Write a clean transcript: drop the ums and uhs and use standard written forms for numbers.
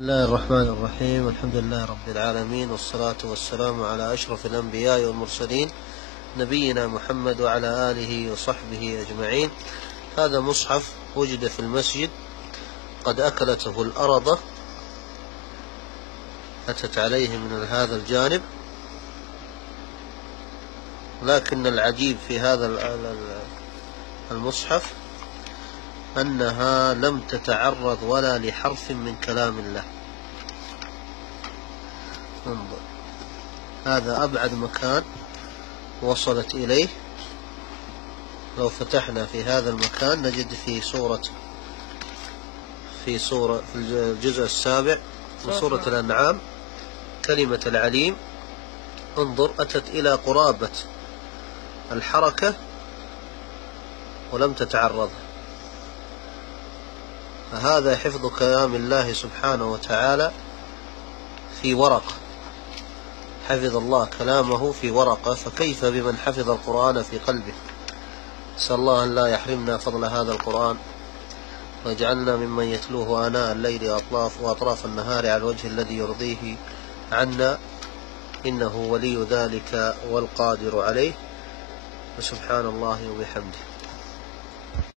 بسم الله الرحمن الرحيم. الحمد لله رب العالمين، والصلاة والسلام على أشرف الأنبياء والمرسلين نبينا محمد وعلى آله وصحبه أجمعين. هذا مصحف وجد في المسجد قد أكلته الأرضة، أتت عليه من هذا الجانب، لكن العجيب في هذا المصحف أنها لم تتعرض ولا لحرف من كلام الله. انظر، هذا أبعد مكان وصلت إليه. لو فتحنا في هذا المكان نجد في الجزء السابع من سورة الأنعام كلمة العليم. انظر، أتت إلى قرابة الحركة ولم تتعرض. فهذا حفظ كلام الله سبحانه وتعالى في ورقة. حفظ الله كلامه في ورقة، فكيف بمن حفظ القرآن في قلبه؟ نسأل الله أن لا يحرمنا فضل هذا القرآن، واجعلنا ممن يتلوه آناء الليل وأطراف النهار على الوجه الذي يرضيه عنا، إنه ولي ذلك والقادر عليه. وسبحان الله وبحمده.